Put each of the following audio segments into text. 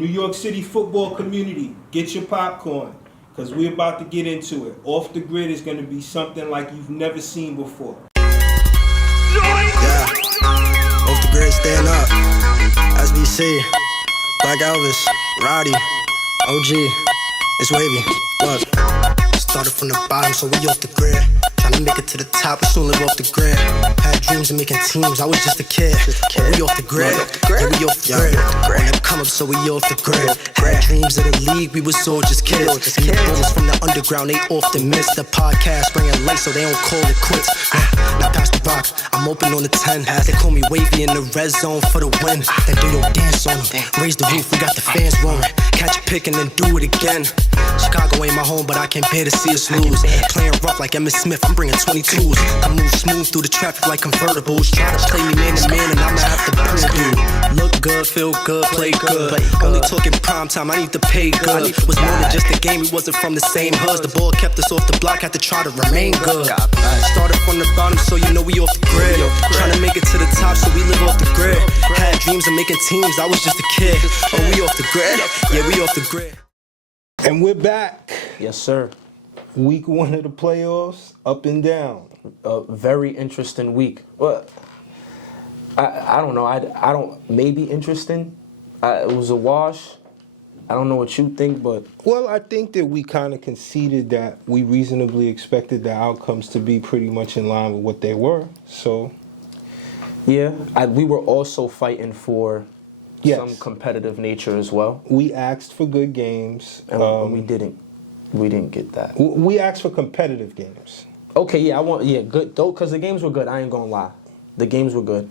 New York City football community, get your popcorn, because we're about to get into it. Off the Grid is going to be something like you've never seen before. Yeah, Off the Grid, stand up. SBC, Black Elvis, Roddy, OG, it's wavy. Look, started from the bottom, so we off the grid. Tryna make it to the top, we soon live off the grid. Had dreams of making teams, I was just a kid. Oh, we off the grid, yeah, we off the grid. On the come up, so we off the grid. Had dreams of the league, we was all just kids. And the bulls from the underground, they often miss the podcast, bringing light so they don't call it quits. Now pass the box, I'm open on the 10. They call me wavy in the red zone for the win. Then do your dance on them, raise the roof, we got the fans roaring. Catch a pick and then do it again. Chicago ain't my home, but I can't bear to see us lose. Playing rough like Emmitt Smith, I'm bringing 22s. I move smooth through the traffic like convertibles. Try to play me man to man, and I'ma have to prove you. Look good, feel good, play good. Only talking prime time, I need to pay good. Was more than just a game, we wasn't from the same hoods. The ball kept us off the block, had to try to remain good. Started from the bottom, so you know we off the grid. Trying to make it to the top, so we live off the grid. Had dreams of making teams, I was just a kid. Oh, we off the grid? Yeah, we off the grid. And we're back. Yes, sir. Week 1 of the playoffs, up and down. A very interesting week. Well, I don't know. I don't. Maybe interesting. It was a wash. I don't know what you think, but Well, I think that we kind of conceded that we reasonably expected the outcomes to be pretty much in line with what they were. So, yeah, we were also fighting for yes, some competitive nature as well. we asked for good games. And we didn't. We didn't get that. We asked for competitive games. Okay, yeah, good though, because the games were good. I ain't gonna lie, the games were good.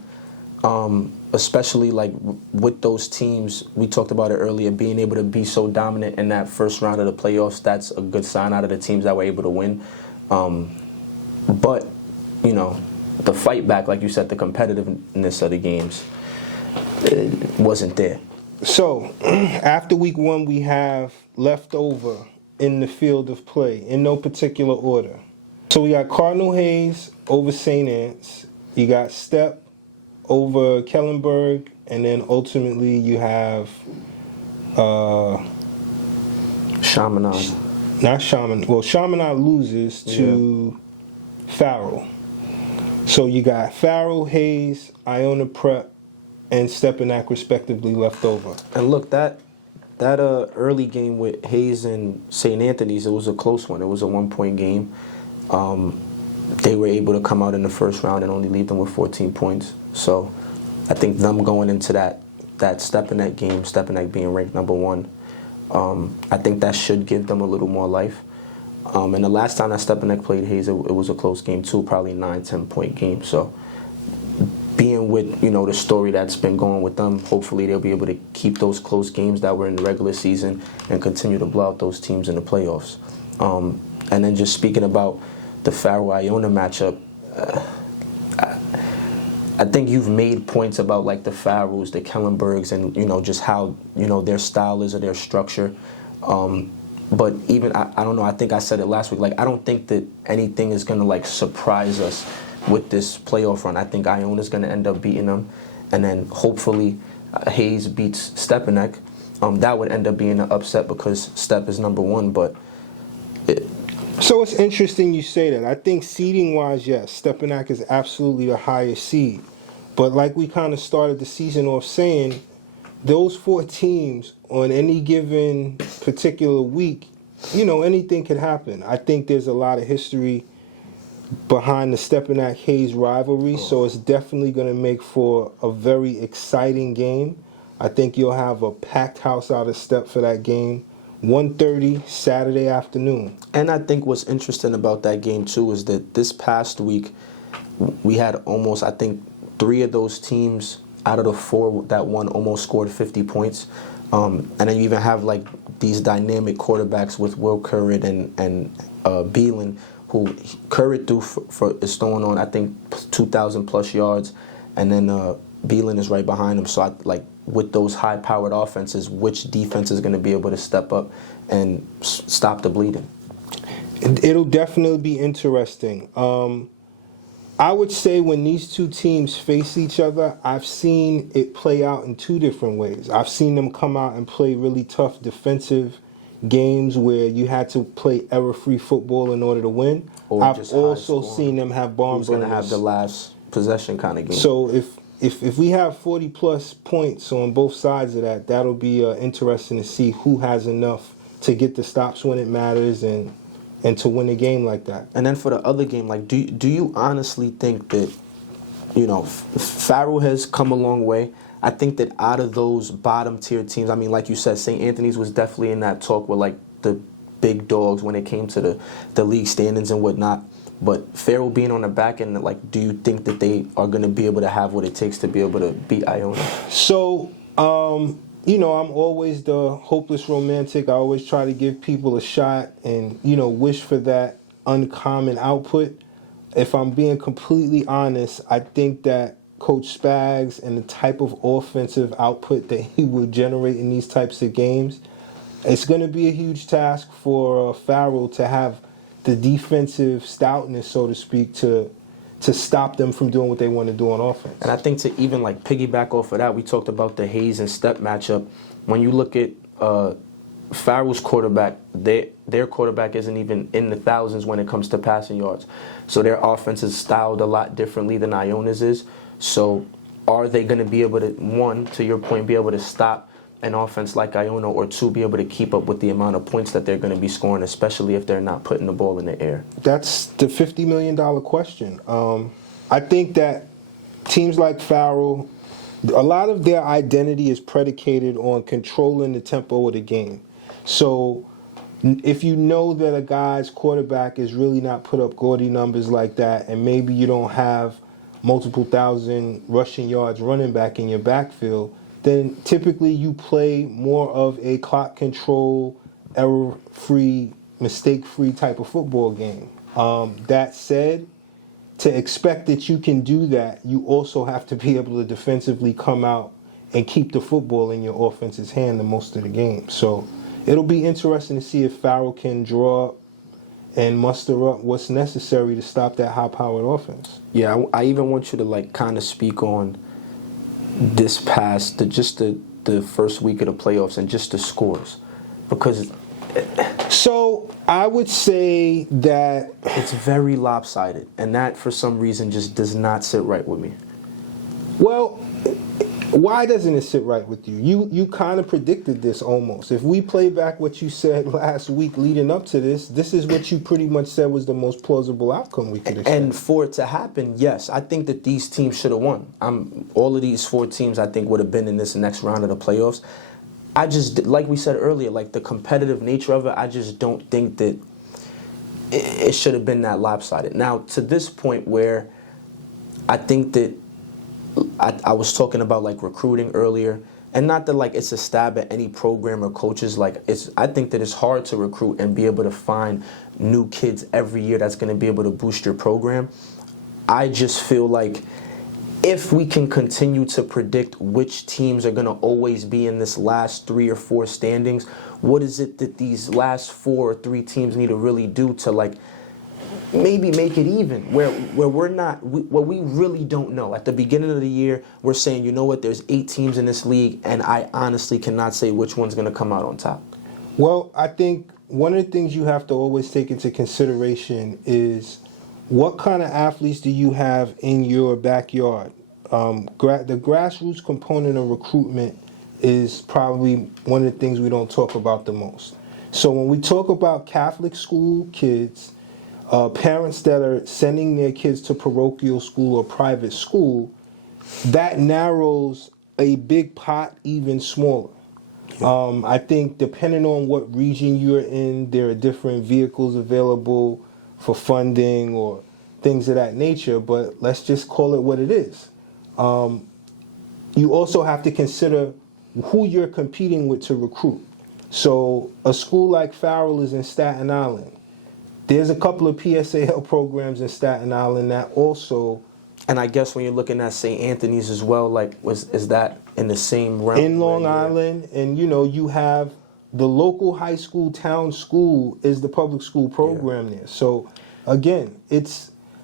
Especially like with those teams, we talked about it earlier, being able to be so dominant in that first round of the playoffs, that's a good sign out of the teams that were able to win. But, you know, the fight back, like you said, the competitiveness of the games, it wasn't there. So, after week 1, we have left over in the field of play, in no particular order. So we got Cardinal Hayes over St. Anne's, you got Step over Kellenberg, and then ultimately you have Chaminade. Not Chaminade. Well, Chaminade loses to Farrell. So you got Farrell, Hayes, Iona Prep, and Stepanak respectively left over. And look, that early game with Hayes and St. Anthony's, it was a close one. It was a 1-point game. They were able to come out in the first round and only leave them with 14 points. So I think them going into that Stepanak game, Stepanak being ranked number 1, I think that should give them a little more life. And the last time that Stepanak played Hayes, it was a close game too, probably 9-10 point game. So being with, you know, the story that's been going with them, hopefully they'll be able to keep those close games that were in the regular season and continue to blow out those teams in the playoffs. And then just speaking about the Farrell-Iona matchup, I think you've made points about like the Farrells, the Kellenbergs, and, you know, just how, you know, their style is or their structure. But even, I don't know, I think I said it last week, like I don't think that anything is going to like surprise us with this playoff run. I think Iona's going to end up beating them, and then hopefully Hayes beats Stepanak. That would end up being an upset because Step is number 1, but So it's interesting you say that. I think seeding-wise, yes, Stepanak is absolutely the highest seed. But like we kind of started the season off saying, those 4 teams on any given particular week, you know, anything could happen. I think there's a lot of history behind the Stepanak-Hayes rivalry, so it's definitely going to make for a very exciting game. I think you'll have a packed house out of Step for that game. 1:30 Saturday afternoon. And I think what's interesting about that game too is that this past week we had almost, I think, 3 of those teams out of the 4 that won almost scored 50 points. And then you even have like these dynamic quarterbacks with Will Currid and Beelan, who Currid is throwing on, I think, 2,000 plus yards, and then Beelan is right behind him. So with those high-powered offenses, which defense is going to be able to step up and stop the bleeding? It'll definitely be interesting. I would say when these two teams face each other, I've seen it play out in two different ways. I've seen them come out and play really tough defensive games where you had to play error-free football in order to win. Or I've just also high scoring. seen them have barn Who's going to have burners. the last possession kind of game? So if we have 40-plus points on both sides of that, that'll be interesting to see who has enough to get the stops when it matters and to win a game like that. And then for the other game, like, do you honestly think that, you know, Farrell has come a long way? I think that out of those bottom tier teams, I mean, like you said, St. Anthony's was definitely in that talk with like the big dogs when it came to the league standings and whatnot. But Farrell being on the back end, like, do you think that they are going to be able to have what it takes to be able to beat Iona? So, you know, I'm always the hopeless romantic. I always try to give people a shot and, you know, wish for that uncommon output. If I'm being completely honest, I think that Coach Spags and the type of offensive output that he will generate in these types of games, it's going to be a huge task for Farrell to have the defensive stoutness, so to speak, to stop them from doing what they want to do on offense. And I think to even like piggyback off of that, we talked about the Hayes and Step matchup. When you look at Farrell's quarterback, their quarterback isn't even in the thousands when it comes to passing yards. So their offense is styled a lot differently than Iona's is. So are they going to be able to, one, to your point, be able to stop an offense like Iona, or two, be able to keep up with the amount of points that they're going to be scoring, especially if they're not putting the ball in the air? That's the $50 million question. I think that teams like Farrell, a lot of their identity is predicated on controlling the tempo of the game. So if you know that a guy's quarterback is really not put up gaudy numbers like that, and maybe you don't have multiple thousand rushing yards running back in your backfield, then typically you play more of a clock control, error-free, mistake-free type of football game. That said, to expect that you can do that, you also have to be able to defensively come out and keep the football in your offense's hand the most of the game. So it'll be interesting to see if Farrell can draw up and muster up what's necessary to stop that high-powered offense. Yeah, I even want you to like kind of speak on this past the first week of the playoffs and just the scores, because so I would say that it's very lopsided, and that for some reason just does not sit right with me. Well, why doesn't it sit right with you? You kind of predicted this almost. If we play back what you said last week leading up to this is what you pretty much said was the most plausible outcome we could expect. And for it to happen, yes, I think that these teams should have won. All of these four teams, I think, would have been in this next round of the playoffs. I just, like we said earlier, like the competitive nature of it, I just don't think that it should have been that lopsided. Now, to this point where I think that I was talking about like recruiting earlier, and not that like it's a stab at any program or coaches. Like I think that it's hard to recruit and be able to find new kids every year that's going to be able to boost your program. I just feel like if we can continue to predict which teams are going to always be in this last 3 or 4 standings, what is it that these last 4 or 3 teams need to really do to like maybe make it even, where we're not, where we really don't know. At the beginning of the year, we're saying, you know what, there's 8 teams in this league, and I honestly cannot say which one's going to come out on top. Well, I think one of the things you have to always take into consideration is what kind of athletes do you have in your backyard? The grassroots component of recruitment is probably one of the things we don't talk about the most. So when we talk about Catholic school kids, parents that are sending their kids to parochial school or private school, that narrows a big pot even smaller. I think depending on what region you're in, there are different vehicles available for funding or things of that nature, but let's just call it what it is. You also have to consider who you're competing with to recruit. So a school like Farrell is in Staten Island. There's a couple of PSAL programs in Staten Island that also... And I guess when you're looking at St. Anthony's as well, like, is that in the same realm? In Long Island, and you have the local high school, town school is the public school program there. So again,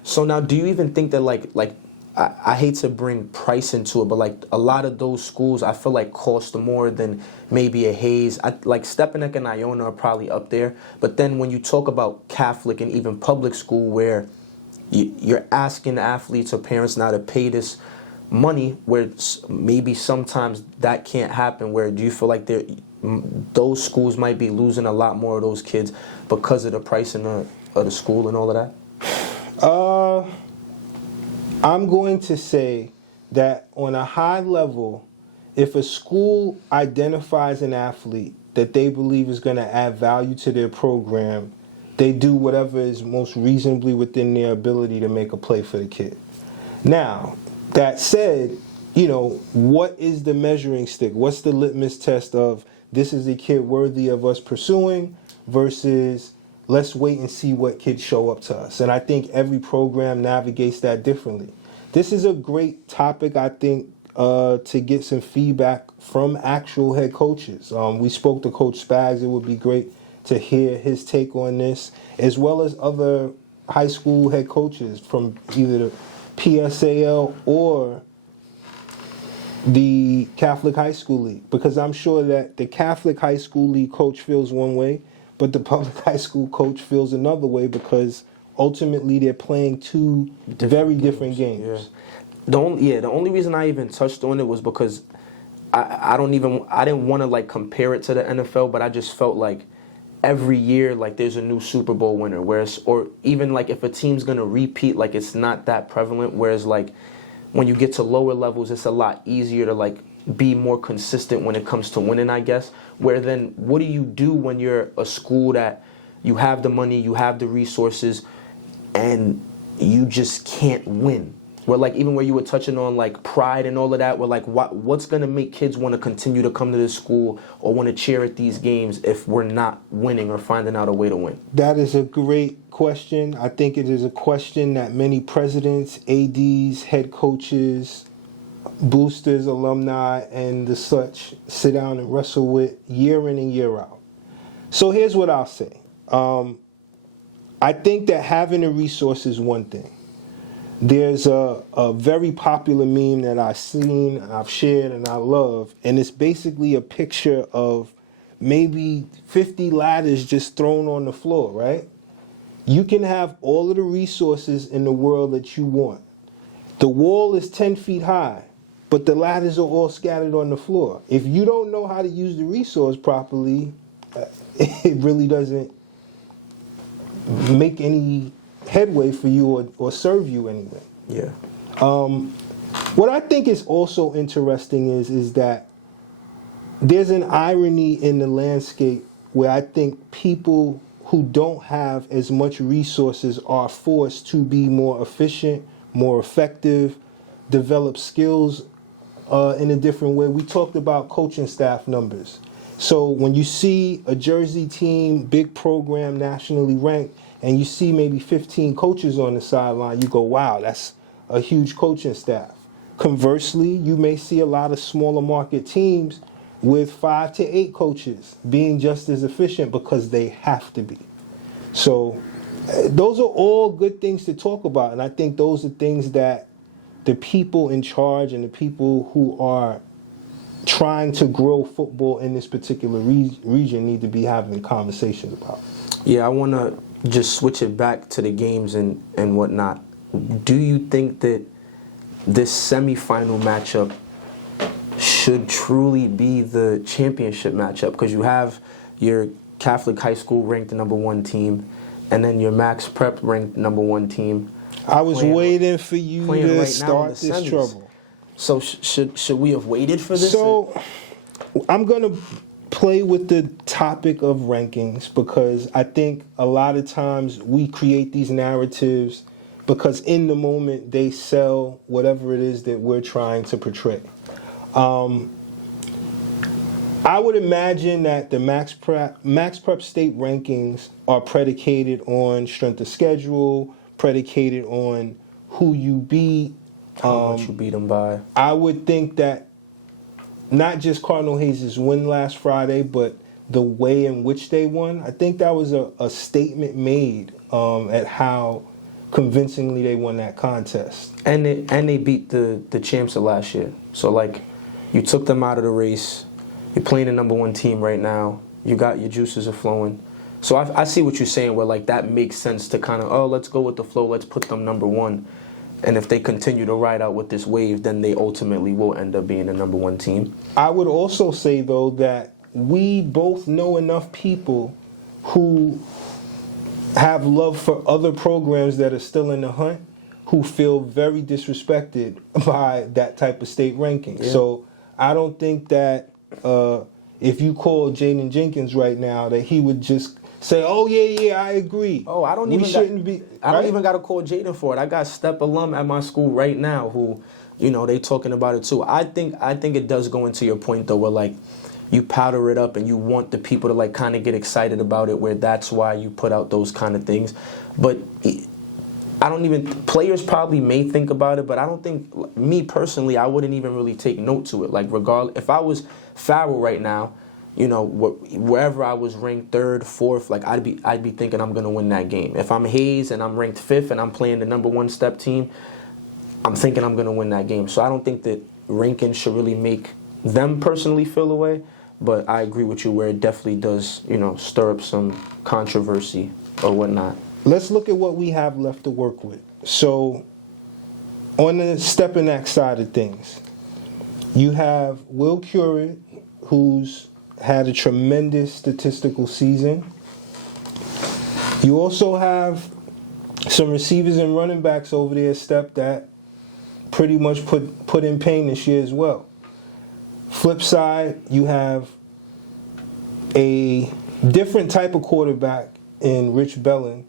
So now, do you even think that I hate to bring price into it, but like a lot of those schools, I feel like cost more than maybe a Hayes. Like Stepanek and Iona are probably up there, but then when you talk about Catholic and even public school, where you're asking athletes or parents now to pay this money, where maybe sometimes that can't happen. Where do you feel like those schools might be losing a lot more of those kids because of the pricing of the school and all of that? I'm going to say that on a high level, if a school identifies an athlete that they believe is going to add value to their program, they do whatever is most reasonably within their ability to make a play for the kid. Now, that said, what is the measuring stick? What's the litmus test of this is a kid worthy of us pursuing versus let's wait and see what kids show up to us? And I think every program navigates that differently. This is a great topic, I think, to get some feedback from actual head coaches. We spoke to Coach Spags. It would be great to hear his take on this, as well as other high school head coaches from either the PSAL or the Catholic High School League, because I'm sure that the Catholic High School League coach feels one way, but the public high school coach feels another way, because ultimately they're playing two very different games. Yeah. The only reason I even touched on it was because I didn't want to like compare it to the NFL, but I just felt like every year like there's a new Super Bowl winner, or even like if a team's gonna repeat, like it's not that prevalent, whereas like when you get to lower levels, it's a lot easier to like be more consistent when it comes to winning, I guess. Where then, what do you do when you're a school that you have the money, you have the resources, and you just can't win? Where like even where you were touching on like pride and all of that, where like what's gonna make kids want to continue to come to this school or want to cheer at these games if we're not winning or finding out a way to win? That is a great question. I think it is a question that many presidents, ADs, head coaches, boosters, alumni, and the such sit down and wrestle with year in and year out. So here's what I'll say. I think that having the resource is one thing. There's a very popular meme that I've seen, I've shared, and I love, and it's basically a picture of maybe 50 ladders just thrown on the floor, right? You can have all of the resources in the world that you want. The wall is 10 feet high, but the ladders are all scattered on the floor. If you don't know how to use the resource properly, it really doesn't make any headway for you or serve you anyway. Yeah. What I think is also interesting is that there's an irony in the landscape where I think people who don't have as much resources are forced to be more efficient, more effective, develop skills in a different way. We talked about coaching staff numbers. So when you see a Jersey team, big program, nationally ranked, and you see maybe 15 coaches on the sideline, you go, wow, that's a huge coaching staff. Conversely, you may see a lot of smaller market teams with 5 to 8 coaches being just as efficient because they have to be. So those are all good things to talk about, and I think those are things that the people in charge and the people who are trying to grow football in this particular region need to be having conversations about. Yeah, I want to just switch it back to the games and whatnot. Do you think that this semifinal matchup should truly be the championship matchup? Because you have your Catholic high school ranked #1 team, and then your Max Prep ranked #1 team. I was waiting for you to right start this semis. trouble. So should we have waited for this? So I'm going to play with the topic of rankings, because I think a lot of times we create these narratives because in the moment they sell whatever it is that we're trying to portray. I would imagine that the Max Prep state rankings are predicated on strength of schedule, predicated on who you beat, how much you beat them by. I would think that not just Cardinal Hayes' win last Friday, but the way in which they won. I think that was a statement made at how convincingly they won that contest. And they beat the champs of last year. So, like, you took them out of the race. You're playing the number one team right now. You got your juices are flowing. So I see what you're saying where, like, that makes sense to kind of, oh, let's go with the flow. Let's put them number one. And if they continue to ride out with this wave, then they ultimately will end up being the number one team. I would also say, though, that we both know enough people who have love for other programs that are still in the hunt who feel very disrespected by that type of state ranking. Yeah. So I don't think that if you call Jaden Jenkins right now that he would just say, "Oh yeah, I agree." Oh, I don't even got to call Jaden for it. I got Step alum at my school right now who, you know, they talking about it too. I think it does go into your point though, where like you powder it up and you want the people to like kind of get excited about it, where that's why you put out those kind of things. But I don't even, players probably may think about it, but I don't think, me personally, I wouldn't even really take note to it. Like, regardless, if I was Farrell right now, you know, wherever I was ranked third, fourth, like I'd be thinking I'm gonna win that game. If I'm Hayes and I'm ranked fifth and I'm playing the number one step team, I'm thinking I'm gonna win that game. So I don't think that ranking should really make them personally feel away. But I agree with you where it definitely does, you know, stir up some controversy or whatnot. Let's look at what we have left to work with. So, on the Stepanak side of things, you have Will Currid, who's had a tremendous statistical season. You also have some receivers and running backs over there, Step, that pretty much put in pain this year as well. Flip side, you have a different type of quarterback in Rich Bellin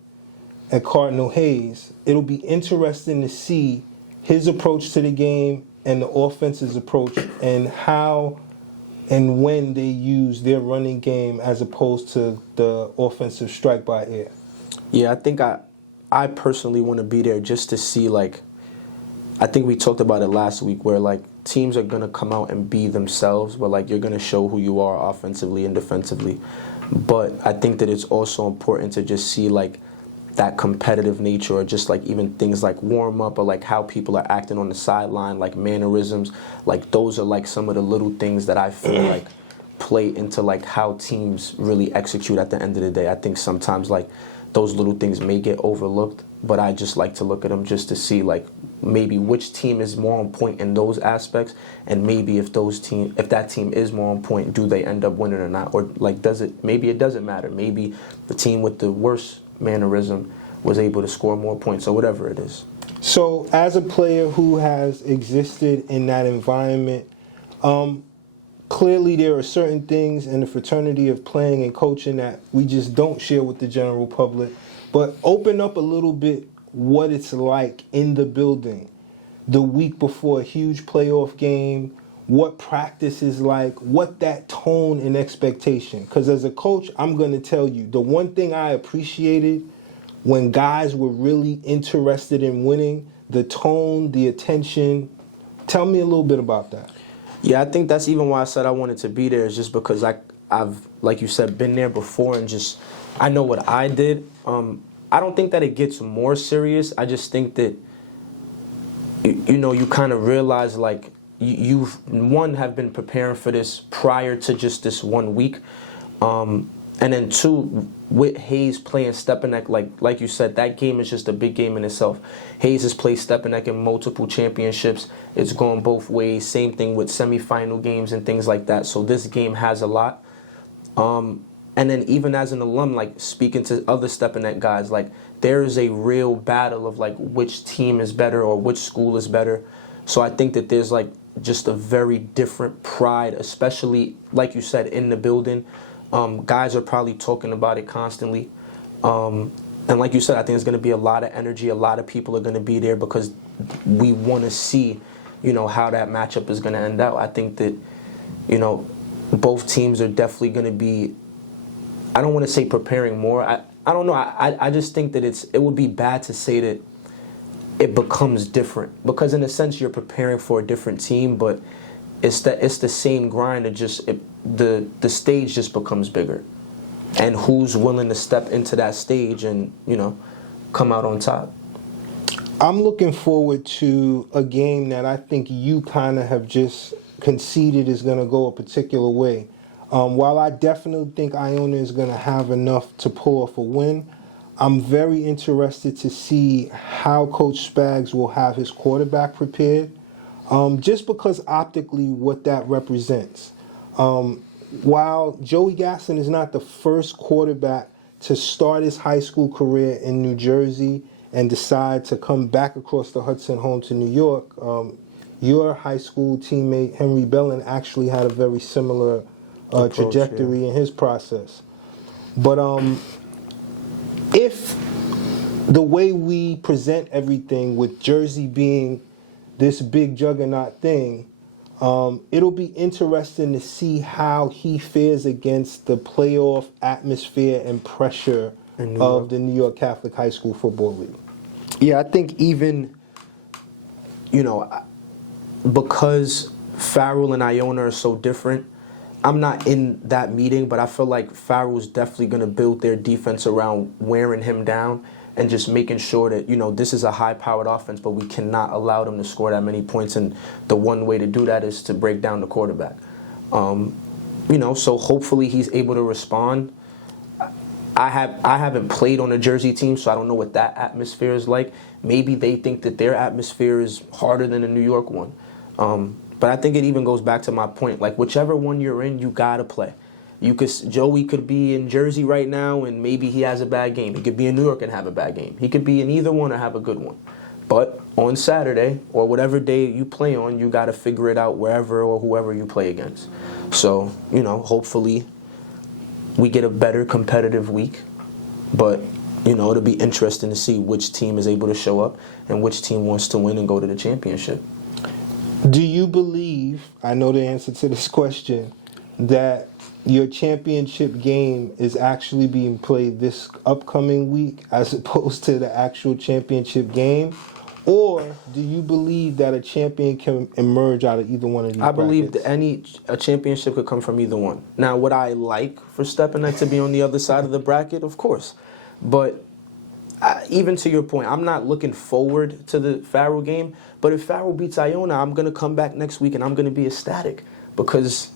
at Cardinal Hayes. It'll be interesting to see his approach to the game and the offense's approach and how and when they use their running game as opposed to the offensive strike by air. Yeah, I think I personally want to be there just to see, like, I think we talked about it last week where, like, teams are going to come out and be themselves, but, like, you're going to show who you are offensively and defensively. But I think that it's also important to just see, like, that competitive nature, or just like even things like warm up, or like how people are acting on the sideline, like mannerisms. Like, those are like some of the little things that I feel like play into like how teams really execute at the end of the day. I think sometimes like those little things may get overlooked, but I just like to look at them just to see like maybe which team is more on point in those aspects, and maybe if that team is more on point, do they end up winning or not? Or like, maybe it doesn't matter. Maybe the team with the worst mannerism was able to score more points, or whatever it is. So, as a player who has existed in that environment, clearly there are certain things in the fraternity of playing and coaching that we just don't share with the general public. But open up a little bit what it's like in the building the week before a huge playoff game, what practice is like, what that tone and expectation. Because as a coach, I'm going to tell you, the one thing I appreciated when guys were really interested in winning, the tone, the attention. Tell me a little bit about that. Yeah, I think that's even why I said I wanted to be there, is just because I've, like you said, been there before, and just I know what I did. I don't think that it gets more serious. I just think that, you know, you kind of realize like you've have been preparing for this prior to just this 1 week. And then two, with Hayes playing Stepanak, like you said, that game is just a big game in itself. Hayes has played Stepanak in multiple championships. It's gone both ways. Same thing with semifinal games and things like that. So this game has a lot. And then even as an alum, like speaking to other Stepanak guys, like there is a real battle of like which team is better or which school is better. So I think that there's like just a very different pride, especially like you said, in the building. Guys are probably talking about it constantly. And like you said, I think there's going to be a lot of energy. A lot of people are going to be there because we want to see, you know, how that matchup is going to end out. I think that, you know, both teams are definitely going to be, I don't want to say preparing more. I don't know. I just think that it would be bad to say that it becomes different, because in a sense you're preparing for a different team, but it's the same grind. The stage just becomes bigger, and who's willing to step into that stage and, you know, come out on top. I'm looking forward to a game that I think you kind of have just conceded is going to go a particular way. While I definitely think Iona is going to have enough to pull off a win, I'm very interested to see how Coach Spags will have his quarterback prepared, just because optically what that represents. While Joey Gaston is not the first quarterback to start his high school career in New Jersey and decide to come back across the Hudson home to New York, your high school teammate Henry Bellin actually had a very similar trajectory in his process. But if the way we present everything with Jersey being this big juggernaut thing, it'll be interesting to see how he fares against the playoff atmosphere and pressure of the New York Catholic High School Football League. Yeah, I think even, because Farrell and Iona are so different, I'm not in that meeting, but I feel like Farrell's definitely going to build their defense around wearing him down and just making sure that, this is a high-powered offense, but we cannot allow them to score that many points, and the one way to do that is to break down the quarterback. So hopefully he's able to respond. I haven't played on a Jersey team, so I don't know what that atmosphere is like. Maybe they think that their atmosphere is harder than the New York one. But I think it even goes back to my point. Like, whichever one you're in, you got to play. Joey could be in Jersey right now, and maybe he has a bad game. He could be in New York and have a bad game. He could be in either one or have a good one. But on Saturday, or whatever day you play on, you got to figure it out wherever or whoever you play against. So, hopefully we get a better competitive week. But, it'll be interesting to see which team is able to show up and which team wants to win and go to the championship. Do you believe, I know the answer to this question, that your championship game is actually being played this upcoming week as opposed to the actual championship game? Or do you believe that a champion can emerge out of either one of these I believe brackets? a championship could come from either one. Now, would I like for Stepanek to be on the other side of the bracket? Of course. But even to your point, I'm not looking forward to the Farrell game. But if Farrell beats Iona, I'm going to come back next week and I'm going to be ecstatic. Because,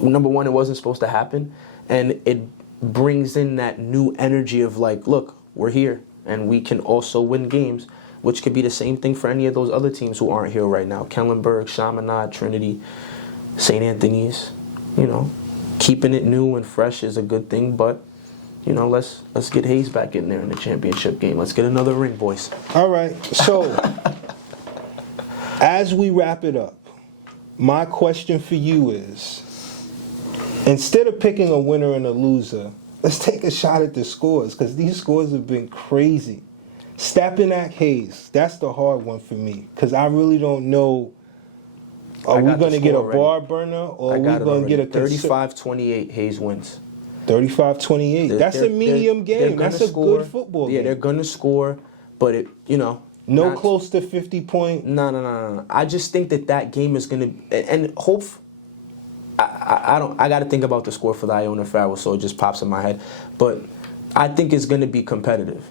number one, it wasn't supposed to happen. And it brings in that new energy of like, look, we're here. And we can also win games. Which could be the same thing for any of those other teams who aren't here right now. Kellenberg, Chaminade, Trinity, St. Anthony's. Keeping it new and fresh is a good thing, but, let's get Hayes back in there in the championship game. Let's get another ring, boys. All right. So, as we wrap it up, my question for you is, instead of picking a winner and a loser, let's take a shot at the scores, because these scores have been crazy. Stepanek Hayes, that's the hard one for me, because I really don't know. Are we going to get a bar burner, or are we going to get a 35-28 Hayes wins? 35-28. That's a medium game. That's a good football game. Yeah, they're going to score, but no close to 50 point. No. I just think that game is going to, and hope. I got to think about the score for the Iona Farrell, so it just pops in my head. But I think it's going to be competitive.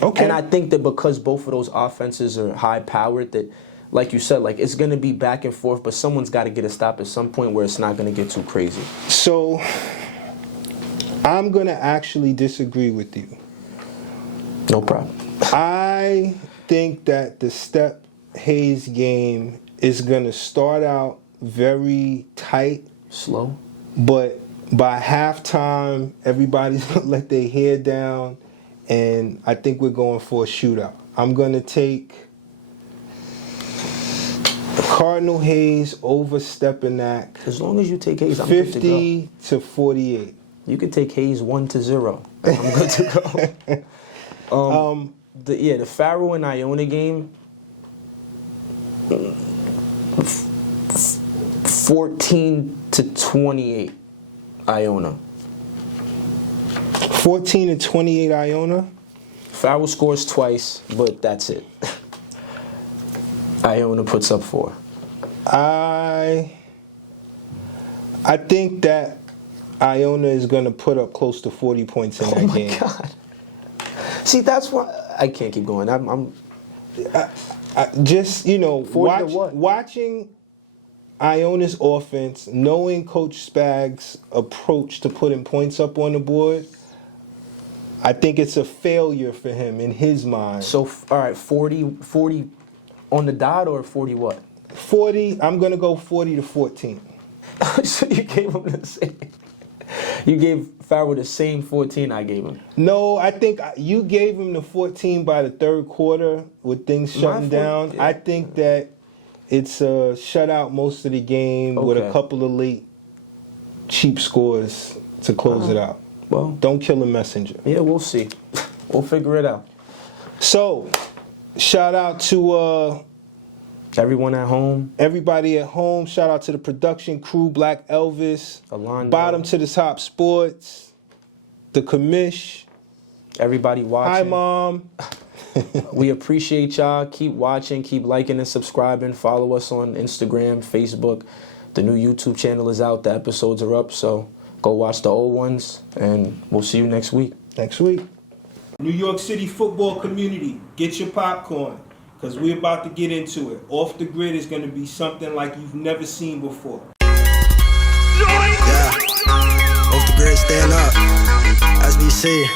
Okay. And I think that because both of those offenses are high-powered, that, like you said, like it's going to be back and forth, but someone's got to get a stop at some point where it's not going to get too crazy. So, I'm going to actually disagree with you. No problem. I think that the Step Hayes game is going to start out very tight. Slow. But by halftime, everybody's going to let their hair down. And I think we're going for a shootout. I'm going to take Cardinal Hayes over Stepanek. As long as you take Hayes, I'm good to go. 50 to 48. You could take Hayes 1-0. I'm good to go. The Farrell and Iona game, 14 to 28, Iona. 14 to 28 Iona. Farrell scores twice, but that's it. Iona puts up 4. I think that Iona is going to put up close to 40 points in that game. Oh my God. See, that's why I can't keep going. Just, you know, 40 to what? watching Iona's offense, knowing Coach Spag's approach to putting points up on the board, I think it's a failure for him in his mind. So, all right, 40 on the dot or 40 what? 40, I'm going to go 40 to 14. So you gave him the same. You gave Farrell the same 14 I gave him. No, I think you gave him the 14 by the third quarter with things shutting down. Yeah. I think that it's a shutout most of the game with a couple of late cheap scores to close it out. Well, don't kill the messenger. Yeah, we'll see. We'll figure it out. So, shout out to everyone at home. Everybody at home. Shout out to the production crew, Black Elvis, Alondo. Bottom to the Top Sports, the commish. Everybody watching. Hi, Mom. We appreciate y'all. Keep watching, keep liking and subscribing. Follow us on Instagram, Facebook. The new YouTube channel is out. The episodes are up, so go watch the old ones, and we'll see you next week. Next week. New York City football community, get your popcorn, because we're about to get into it. Off the Grid is going to be something like you've never seen before. Yeah, off the grid, stand up. As we see,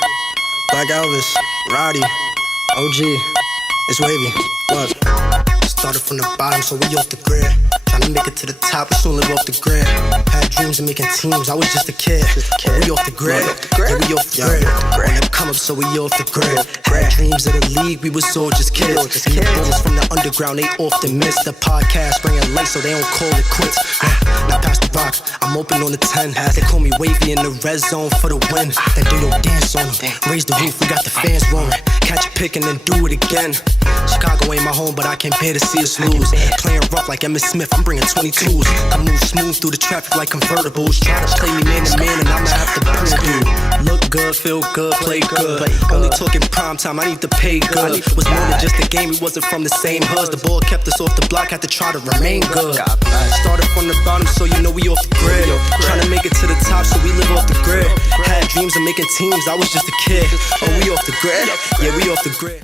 Black Elvis, Roddy, OG, it's wavy. Look, started from the bottom, so we off the grid. Tryna make it to the top, we soon live off the grid. Had dreams of making teams, I was just a kid. We off the grid, yeah, we off the grid. On them come up, so we off the grid. Had dreams of the league, we was all just kids. And the bulls from the underground, they often miss the podcast, bringing light so they don't call it quits. Now pass the box, I'm open on the 10. They call me wavy in the red zone for the win. Then do your dance on them, raise the roof, we got the fans roaring. Catch a pick and then do it again. Chicago ain't my home, but I can't bear to see us lose. Playing rough like Emmitt Smith, I'm bringing 22s. I move smooth through the traffic like convertibles. Try to play me man to man and I'ma have to prove you. Look good, feel good, play good. Only talking prime time, I need to pay good. Was more than just a game, we wasn't from the same hoods. The ball kept us off the block, had to try to remain good. Started from the bottom, so you know we off the grid. Trying to make it to the top, so we live off the grid. Had dreams of making teams, I was just a kid. Oh, we off the grid? Yeah, we off the grid.